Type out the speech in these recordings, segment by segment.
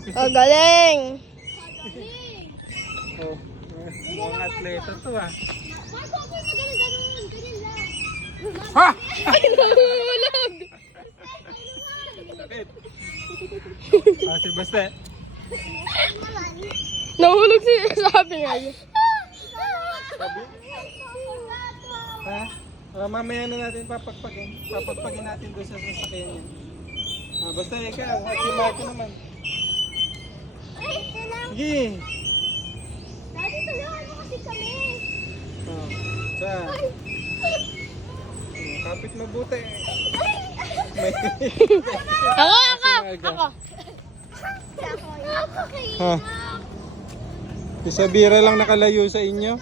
Oh, galing. Oh, mga atleta to ah. Marco, ako yung ganun. Ganyan lang. Ha! Ay, nahulog. Sakit. Si Basta. Nahulog siya. Sabi nga yun. Ha? Mamaya na natin papagpagin. Papagpagin natin doon sa sasakyan niya. Basta ikaw, at si Marco naman. Sige. Daddy, tulungan mo kasi kami. Saan? Kapit mabuti. May... Ako. Ha? Si Sabira lang nakalayo sa inyo.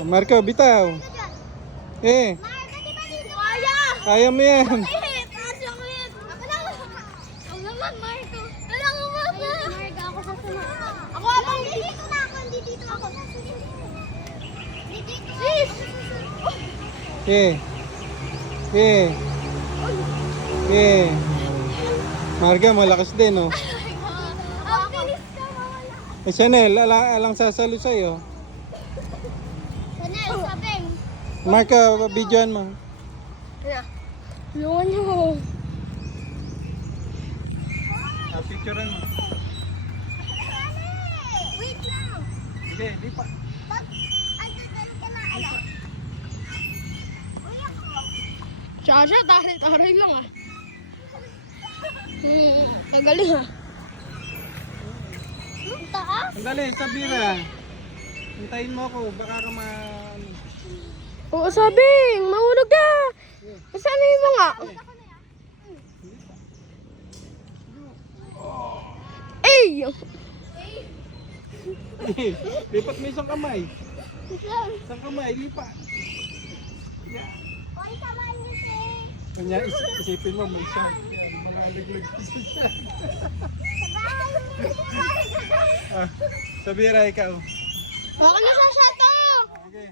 Marco, bitaw. Kaya mo yan. Marga, malakas din, oh. Chanel, alang sasalo sa'yo. Marka, videoan mo. Tulungan niyo. Picturean mo. Wait lang. Sige, di pa. Siya, taray lang ah. Ang galing ah. Taas? Sandali, Sabira. Hintayin mo ako, baka ka Oo, sabing. Mahulog ka. Saan yung mga? Ay! Lipat mo isang kamay. Isang kamay, lipat. Oy, samahan niyo si... Kanya, isipin mo, may isang mga liglig sa siya. Sabira, ikaw. Baka na sa shato. Okay.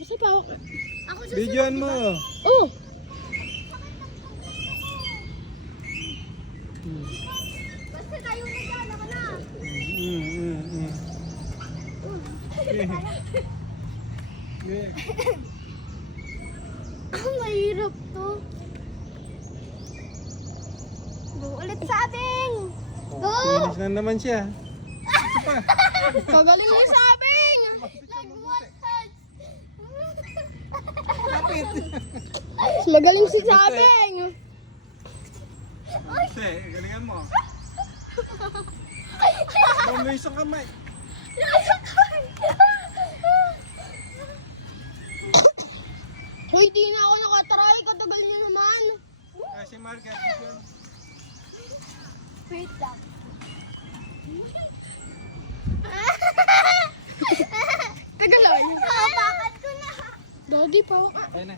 Basta pa ako. Ako sa... Videoan mo. Oh! Basta tayo na dyan. Ako na. Okay. Ang mahirap to. Go ulit sa ating. Go! Finish na naman siya. Ito pa. Kagaling mo yung sabing. Nag-massage. Kapit. Magaling si sabing. Kasi, galingan mo. Mo isang kamay. Hoy, di na ako nakatry. Katagal niyo naman. Kasi Marga, Wait lang. Tagal lang. Bakit ko na? Daddy pa. ayun na.